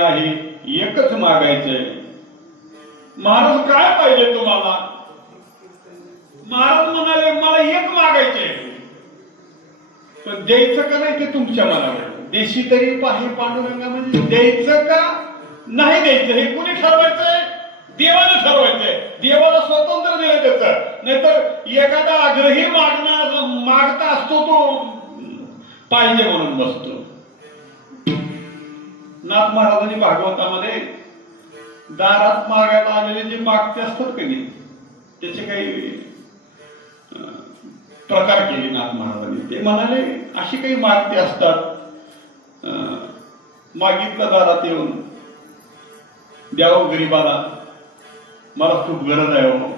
आहे, एकच मागायचंय. महाराज काय पाहिजे तुम्हाला? महाराज म्हणाले मला एक मागायचंय, पण द्यायचं का नाही ते तुमच्या मनावर. देशी तरी पाहे पांडुरंगा, म्हणजे द्यायचं का नाही द्यायचं हे कुणी ठरवायचंय? देवानं ठरवायचंय. देवाला स्वातंत्र्य दिलं त्याचं. नाहीतर एखादा आग्रही मागता असतो तो पाहिजे म्हणून बसतो. नाथ महाराजांनी भागवतामध्ये दारात मागायला आलेले जे मागते असतात की नाही, त्याचे काही प्रकार केले नाथ महाराजांनी. ते म्हणाले अशी काही मागते असतात, मागितलं दारात येऊन द्यावं गरीबाला, मला खूप गरज आहे हो.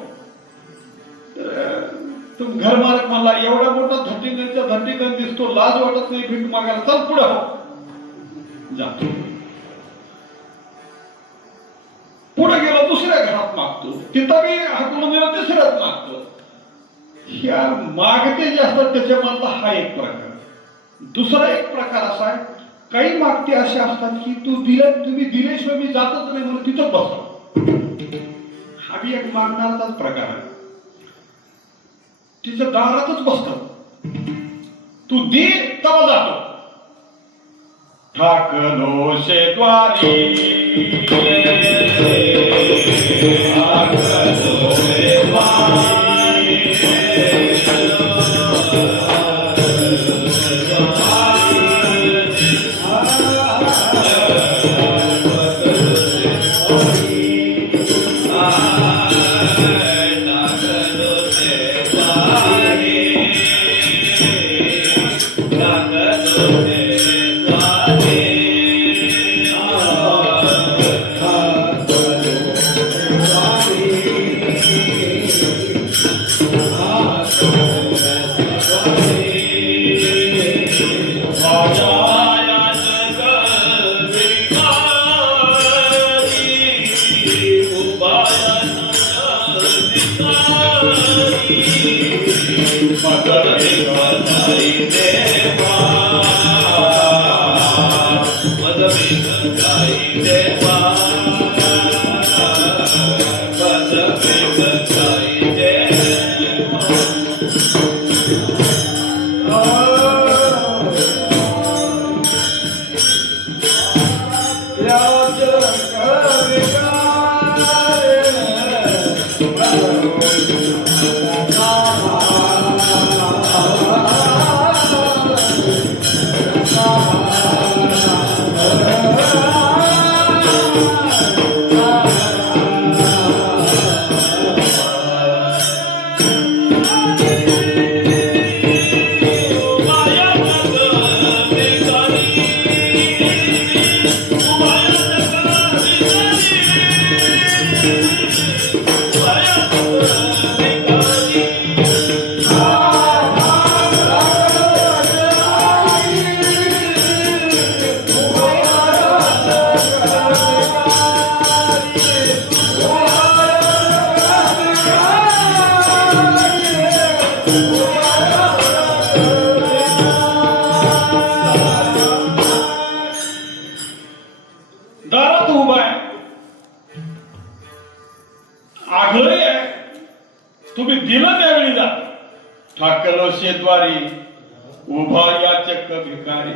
तो घर मालक म्हणला एवढा मोठा धटिंगण दिसतो, लाज वाटत नाही भीक मागायला, चल पुढे हो. जातो. पुढे गेलो, दुसऱ्या घरात मागतो, तिथं मी हाकलून दिलं, तिसऱ्यात मागतो. ह्या मागते जे असतात त्याच्यामधला हा एक प्रकार. दुसरा एक प्रकार असा आहे, काही मागते असे असतात की तुम्ही दिल्याशिवाय मी जातच नाही म्हणून तिथं बसतो. हा बी एक मागणाराचाच प्रकार आहे. तिच्या दारातच बसतात, तू दे तवा जातो. ठाकलो शेद्वारी तुम्ही दिलं त्यावेळी जा. ठाकलो शेद्वारी उभा याचक भिकारी.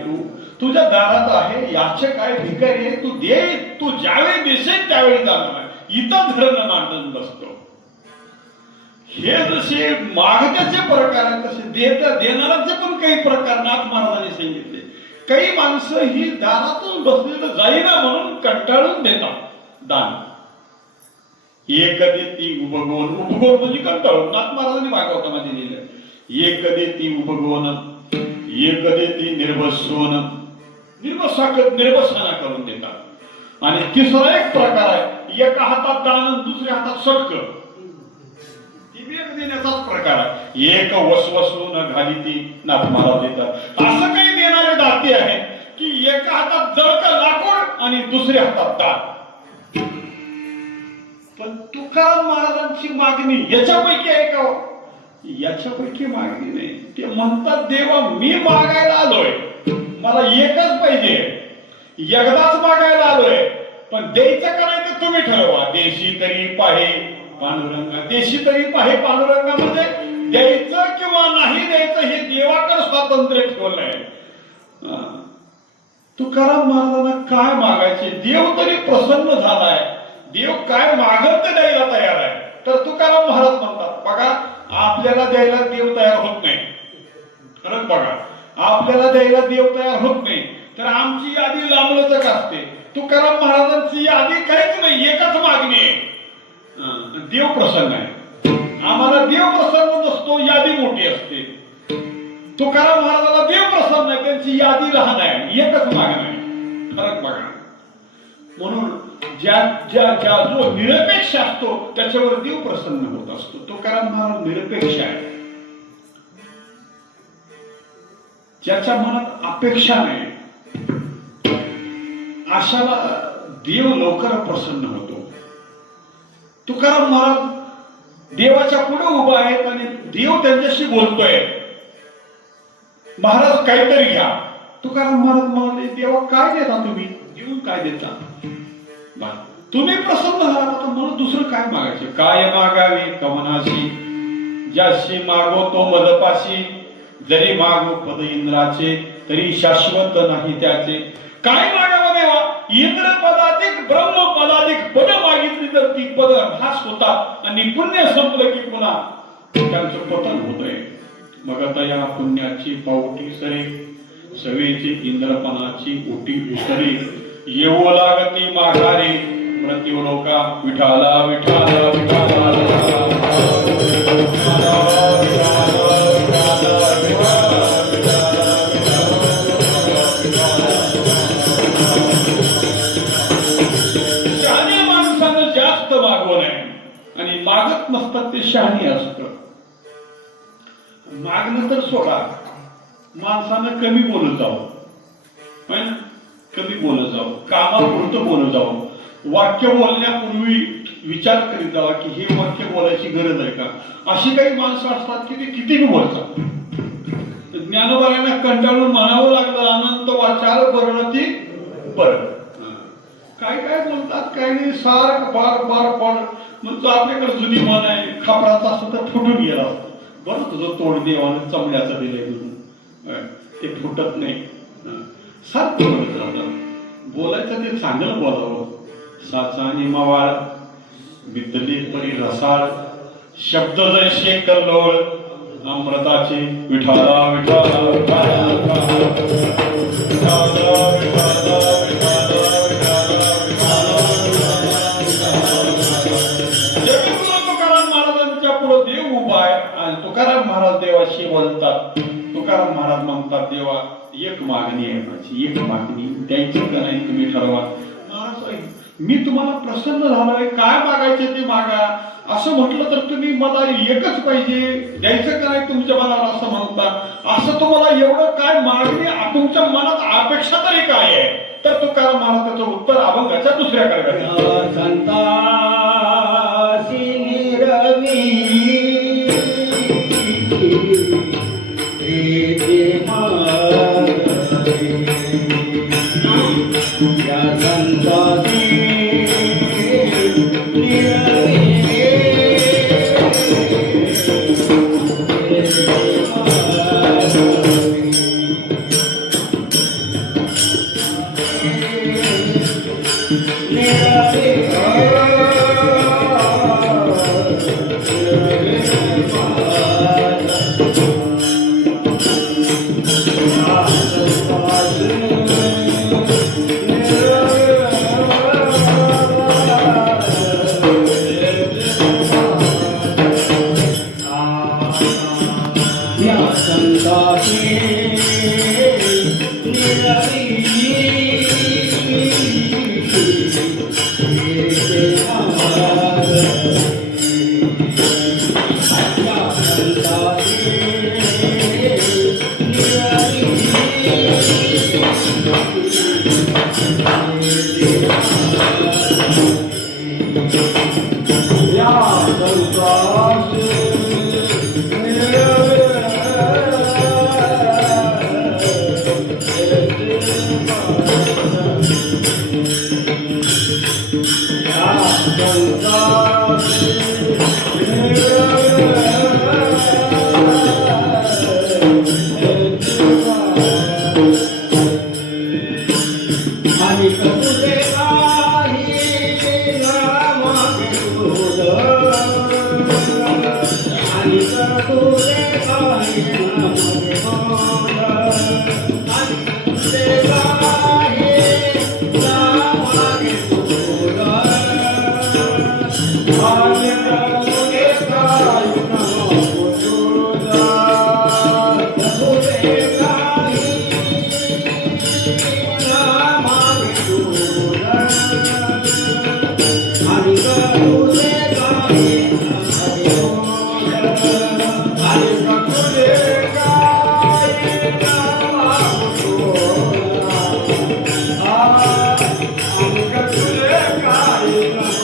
तुझ्या दारात आहे याचक आहे, भिकारी आहे, तू दे. तू ज्यावेळी देशील त्यावेळी जाणार. इथं धरण मांडून बसतो. हे जसे मागण्याचे प्रकार आहेत तसे देणाऱ्याचे पण काही प्रकार नाथ महाराजांनी सांगितले. काही माणसं ही दारातून बसलेलं जाईना म्हणून कंटाळून देतात दान. एक देती उपगोन, उपगोन म्हणजे कंटाळून. नाथ महाराजांनी भागवतामध्ये लिहिलं. एक देती उपगोन, एक देती निर्वसोन, निर्वसना करून देतात. आणि तिसरा एक प्रकार आहे, एका हातात दान दुसऱ्या हातात सटक. एक देण्याचाच प्रकार आहे. एक वसवसून घाली ती नाथ महाराज देतात. असं काही देणारे दाते आहेत की एका हातात जळक लाकूड आणि दुसऱ्या हातात दान. पण तुकाराम महाराजांची मागणी याच्यापैकी आहे का? याच्यापैकी मागणी नाही. ते म्हणतात देवा मी मागायला आलोय, मला एकच पाहिजे. एकदाच मागायला आलोय, पण द्यायचं का नाही ते तुम्ही ठरवा. देशी तरी पाहे पांडुरंगा, देशी तरी पाहे पांडुरंगा म्हणजे द्यायचं किंवा नाही द्यायचं हे देवाकडे स्वातंत्र्य ठेवलंय. तुकाराम महाराजांना काय मागायचे, देव तरी प्रसन्न झालाय, देव काय मागत ते द्यायला तयार आहे. तर तुकाराम महाराज म्हणतात बघा, आपल्याला द्यायला देव तयार होत नाही. खरंच बघा, आपल्याला द्यायला देव तयार होत नाही, तर आमची यादी लांबलचक असते. तुकाराम महाराजांची यादी काहीच नाही, एकच मागणी आहे, देव प्रसन्न आहे. आम्हाला देव प्रसन्न नसतो, यादी मोठी असते. तुकाराम महाराजाला देव प्रसन्न आहे, त्यांची यादी लहान आहे, एकच मागणं आहे. फरक बघा. म्हणून जो निरपेक्ष असतो त्याच्यावर देव प्रसन्न होत असतो. तुकाराम महाराज निरपेक्ष आहे. ज्याच्या मनात अपेक्षा नाही अशाला देव लवकर प्रसन्न होतो. तुकाराम महाराज देवाच्या पुढे उभा आहेत आणि देव त्यांच्याशी बोलतोय, महाराज काहीतरी घ्या. तुकाराम महाराज म्हणाले, देवा काय देता तुम्ही, देऊन काय देता, तुम्ही प्रसन्न झाला तर मला दुसरं काय मागायचे. काय मागावे कवनाशी, ज्याशी मागो तो मदपाशी, जरी मागो पद इंद्राचे, तरी शाश्वत नाही त्याचे. काय मागावं देवा, इंद्र पदाधिक ब्रह्म पदाधिक पद मागितली तर ती पद ह्रास होतात आणि पुण्य संपलं की पुन्हा त्यांचं पतन होतंय. मग आता या पुण्याची पावटी सरे, सवेची इंद्रपणाची ओटी उसरे, येऊ लागती माघारे प्रतिवलोका. विठाला विठाला विठाला शहाण्या माणसानं जास्त मागवू नये, आणि मागत नसतात ते शहाणी असत. मागणं तर सोडा, माणसानं कमी बोलत जावं, कमी बोलत जावं, कामापुरतं बोलत जावं. वाक्य बोलण्यापूर्वी विचार करीत जावा की हे वाक्य बोलायची गरज आहे का. अशी काही माणसं असतात की ते किती बोलतात. ज्ञानोबांना कंटाळून म्हणावं लागलं, अनंत वाचार बरणती बर. काय काय बोलतात, काय नाही, सारख बार बार पण म्हणजे आपल्याकडे जुनी मन आहे, खापराचा असतं तर फुटून गेला असतं. बरं तुझं तोड देवानं चमड्याचं दिलंय म्हणून ते फुटत नाही, सारखं बोलत राहतात. बोलायचं ते चांगलं बोलावं. साचा आणि मवाळ बितली परी रसाळ, शब्द जैसे कल्लोळ अमृताचे. विठाला विठाला विठाला तुकाराम महाराजांच्या पुढे देव उभा आहे आणि तुकाराम महाराज देवाशी बोलतात. तुकाराम महाराज म्हणतात, देवा एक मागणी आहे माझी, एक मागणी द्यायची का नाही तुम्ही ठरवा. महाराज मी तुम्हाला प्रसन्न झालोय, काय मागायचे ते मागा. असं म्हटलं तर तुम्ही मला एकच पाहिजे, द्यायचं का नाही तुमच्या मनाला असं म्हणता. असं तुम्हाला एवढं काय मागणी, तुमच्या मनात अपेक्षा तरी काय आहे. तर तुकाराम महाराज त्याचं उत्तर अभंगाच्या दुसऱ्या कडव्यात, संतासी निरवी या संतासी आणि तुझे काही नाम घेऊन आणि तुझे काही नाम घेऊन आणि तुझे काही नाम घेऊन आणि तुझे काही नाम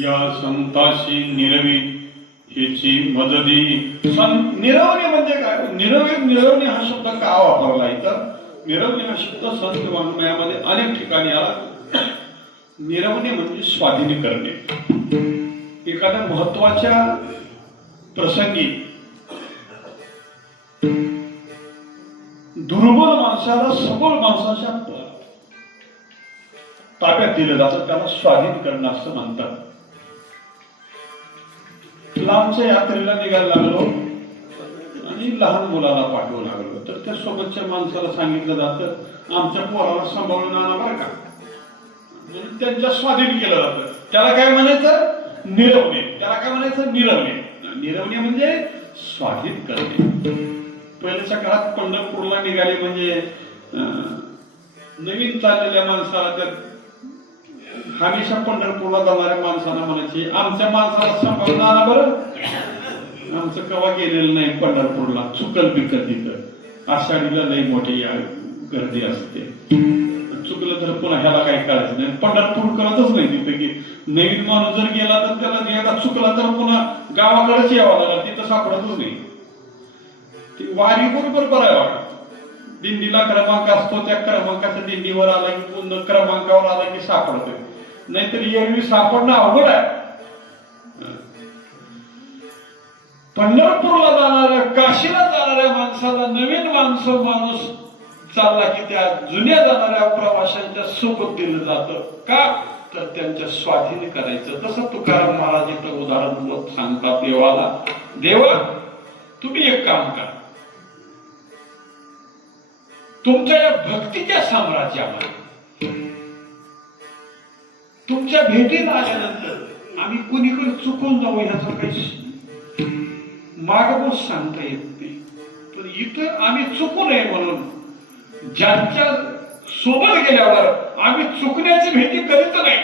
या संताशी निरवी हिची मदती. निरवणे म्हणजे काय? निरवणे हा शब्द का वापरला इथं? निरवणे हा शब्द संत वाङ्मयामध्ये अनेक ठिकाणी आला. निरवणे म्हणजे स्वाधीन करणे. एखाद्या महत्वाच्या प्रसंगी दुर्बल माणसाला सबळ माणसाच्या ताब्यात दिलं जातं, त्याला स्वाधीन करणं असं म्हणतात. लांबच्या यात्रेला निघायला लागलो आणि लहान मुलाला पाठवू लागलो तर त्या सोबतच्या माणसाला सांगितलं जातं आमच्या पोराला सांभाळून आणा बरं का. म्हणजे त्यांच्या स्वाधीन केलं जातं. त्याला काय म्हणायचं? निरवणे. त्याला काय म्हणायचं? निरवणे. निरवणे म्हणजे स्वाधीन करणे. पहिल्याच्या काळात पंढरपूरला निघाले म्हणजे नवीन चाललेल्या माणसाला तर हमेशा पंढरपूरला जाणाऱ्या माणसांना म्हणायचे आमच्या माणसाला सांभाळून आणा बरं. आमचं कवा गेलेलं नाही पंढरपूरला, चुकल बिकल तिथं आषाढीला लई मोठी गर्दी असते. चुकलं तर पुन्हा ह्याला काही कळायचं नाही. पंढरपूर कळतच नाही तिथं की नवीन माणूस जर गेला तर त्याला एकदा चुकला तर पुन्हा गावाकडेच यावं लागलं, तिथं सापडतच नाही. ती वारी बरोबर बरं वाटत. दिंडीला क्रमांक असतो, त्या क्रमांकाच्या दिंडीवर आला की पुन्हा क्रमांकावर आला की सापडतोय. नाहीतर एरवी सापडणं अवघड आहे. पंढरपूरला जाणाऱ्या, काशीला जाणाऱ्या माणसाला नवीन माणूस चालला की त्या जुन्या जाणाऱ्या प्रवाशांच्या सोबत दिलं जातं. का? तर त्यांच्या स्वाधीन करायचं. तसं तुकाराम महाराज इथं उदाहरण सांगतात देवाला, देवा तुम्ही एक काम करा, तुमच्या या भक्तीच्या साम्राज्यामध्ये तुमच्या भेटीला आल्यानंतर आम्ही कुणीकडे चुकून जाऊ ह्याचा काही मार्ग सांगता येत नाही. पण इथं आम्ही चुकू नये म्हणून ज्यांच्या सोबत गेल्यावर आम्ही चुकण्याची भीती करीत नाही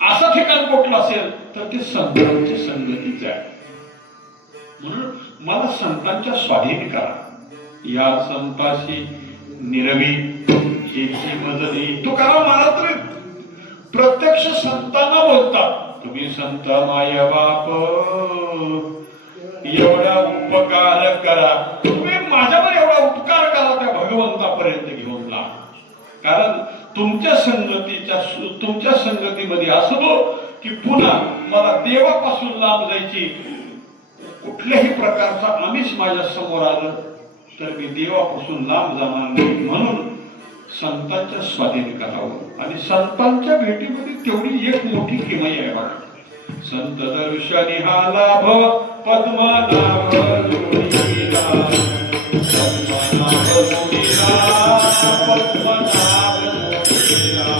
असं ठिकाण कुठलं असेल तर ते संतांच्या संगतीच आहे. म्हणून मला संतांच्या स्वाधीन करा. या संताशी निरवी याची मदती. तुकाराम महाराज तर प्रत्यक्ष संतांना बोलतात, तुम्ही संत माय बाप एवढा उपकार करा, तुम्ही माझ्यावर एवढा उपकार करा त्या भगवंतापर्यंत घेऊन ला. कारण तुमच्या संगतीमध्ये असलो की पुन्हा मला देवापासून लांब जायची कुठल्याही प्रकारचा आमिष माझ्या समोर आलं तर मी देवापासून लांब जाणार नाही. म्हणून संतांच्या स्वाधीन करावं. आणि संतांच्या भेटीमध्ये तेवढी एक मोठी किमया आहे बघा. संत दर्शनी हा लाभ पद्मनाभ जोडीला, पद्मनाभ जोडीला, पद्मनाभ जोडीला.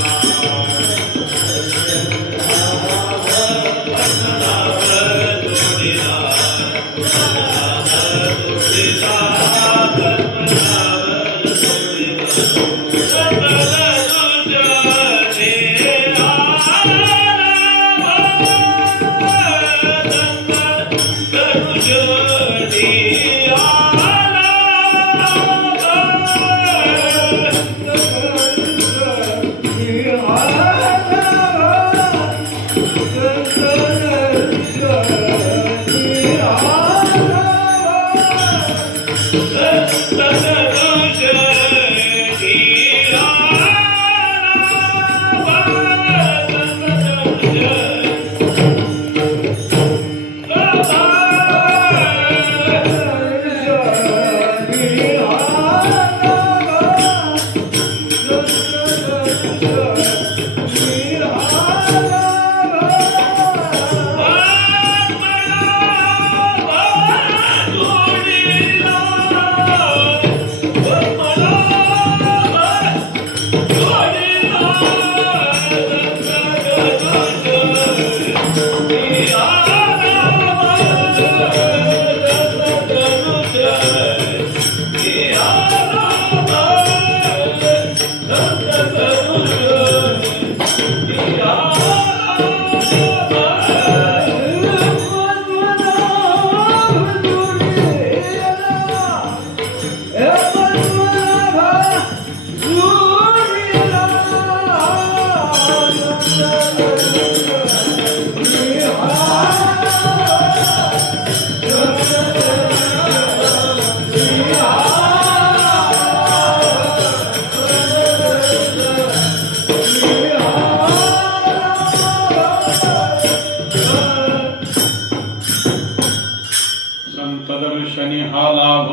संतदर्शनी हा लाभ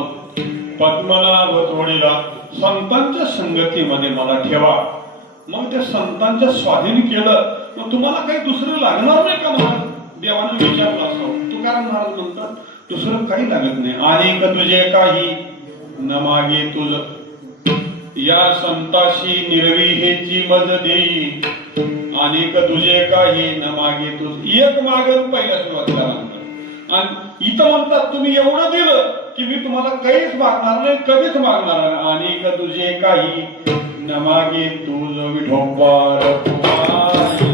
पद्मनाभ जोडीला. संतांच्या संगतीमध्ये मला ठेवा. मग त्या संतांच्या स्वाधीन केलं मग तुम्हाला काही दुसरं लागणार नाही का महाराज? देवाने विचारलं असावं. तुकाराम महाराज म्हणतात दुसरं काही लागत नाही. अनेक तुझे काही न मागे तुझ, या संताशी निर्वी हेची मज देई. अनेक तुझे काही न मागे तुझ, एक मागं पहिल्या सुरुवातीला म्हणतात. आणि इथं म्हणतात तुम्ही एवढं दिलं की मी तुम्हाला काहीच मागणार नाही, कधीच मागणार नाही. अनेक तुझे काही न मागे तुझ विठोबा रखुमाई.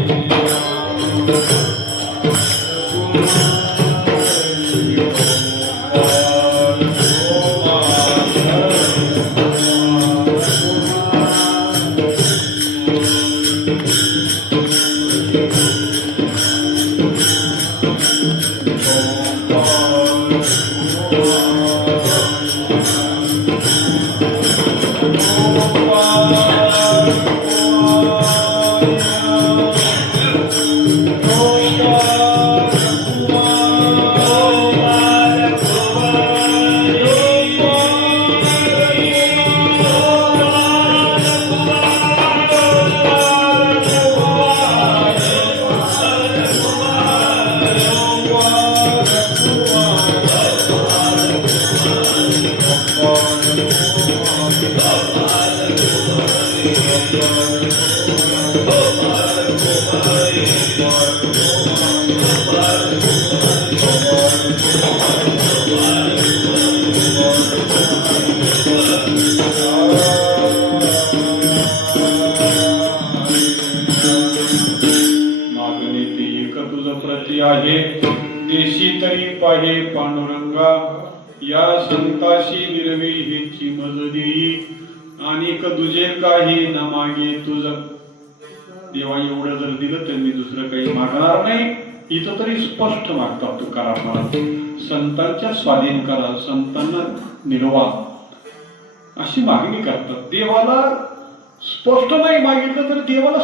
आहे देशी तरी पाहे पांडुरंगा. या संताशी निर्वी हेची मज देई. अनेक तुझे काही न मागे तुझ. देवा एवढं जर दिलं तर मी दुसरं काही मागणार नाही. इथं तरी स्पष्ट मागतात तुकाराम महाराज. संतांच्या स्वाधीन करा, संतांना निर्वा अशी मागणी करतात. देवाला स्पष्ट नाही मागितलं तर देवाला